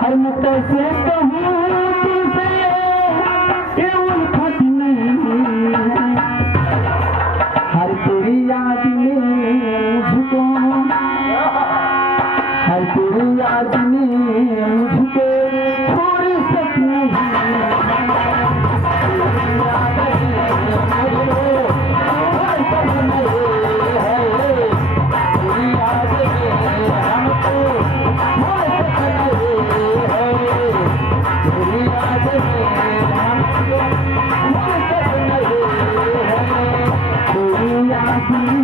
हर मत से कहूँ तुझसे ये उल्फत नहीं है, हर तेरी याद में मुझको, हर तेरी याद में मुझको थोड़ी सक नहीं है, तेरी याद में मुझको थोड़ी सक नहीं है, तेरी याद में हमको थोड़ी सक नहीं है, तेरी याद में हमको थोड़ी सक नहीं है, तेरी याद में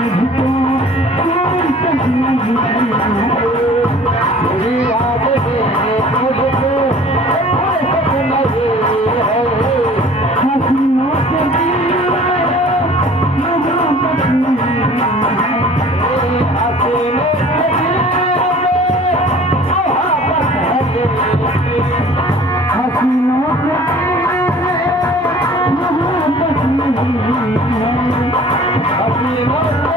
मुझको थोड़ी सक नहीं है, तेरी याद में मुझको थोड़ी सक नहीं है, हसीनों से दिल मोहब्बत नहीं है, हसीनों से हसीनों से मोहब्बत नहीं है, हसीनों से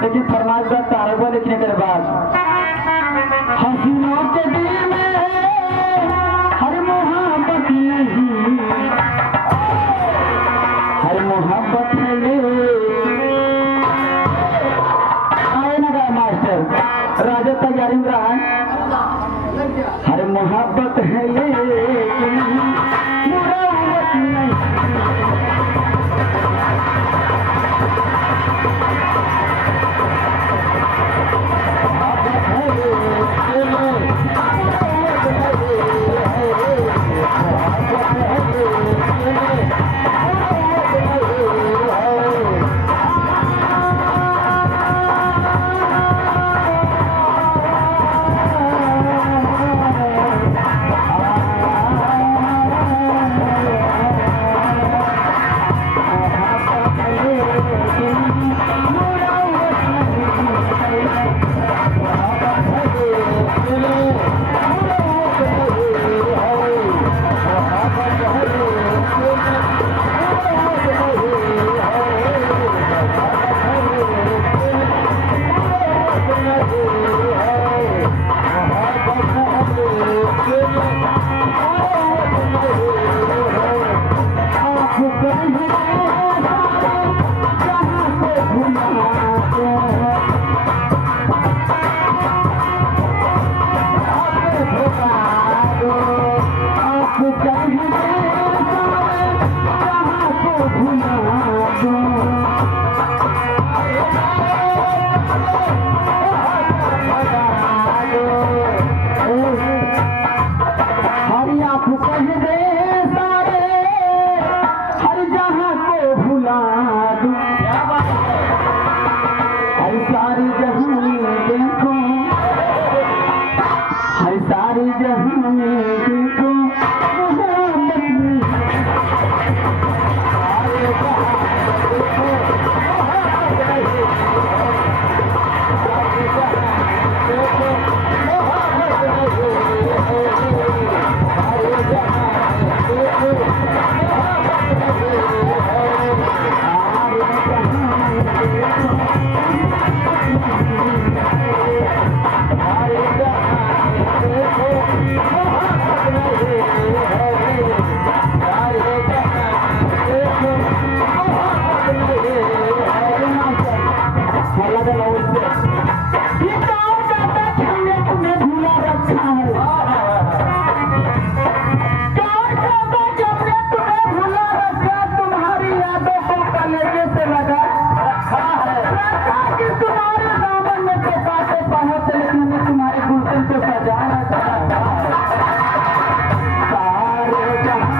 लेकिन फरमाश का तारबा लिखने के बाद हसीनों के दिल में हर मोहब्बत नहीं, हर मोहब्बत है ये आए ना गया मास्टर राजा तैयारी में रहा है, हर मोहब्बत है ये मुराद नहीं, सारी जहां में देखो मोहब्बत नहीं, सारे जहां में देखो मोहब्बत नहीं, सारे जहां में देखो मोहब्बत नहीं, सारे जहां में देखो मोहब्बत नहीं, सारे जहां में देखो चला उससे कि गाँव जाता हमने तुम्हें भूला रखा है गाँव जाता हमने तुम्हें भूला रखा तुम्हारी यादों को कलेजे से लगा रखा है रखा कि तुम्हारे दामन में तो बातें बहुत है लेकिन मैं तुम्हारे गुलशन को सजा रखा सारे जहां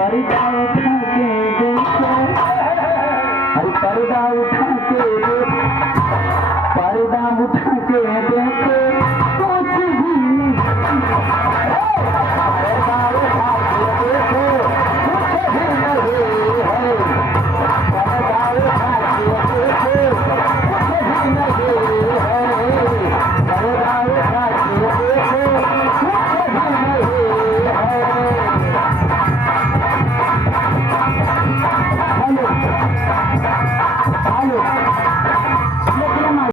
हरि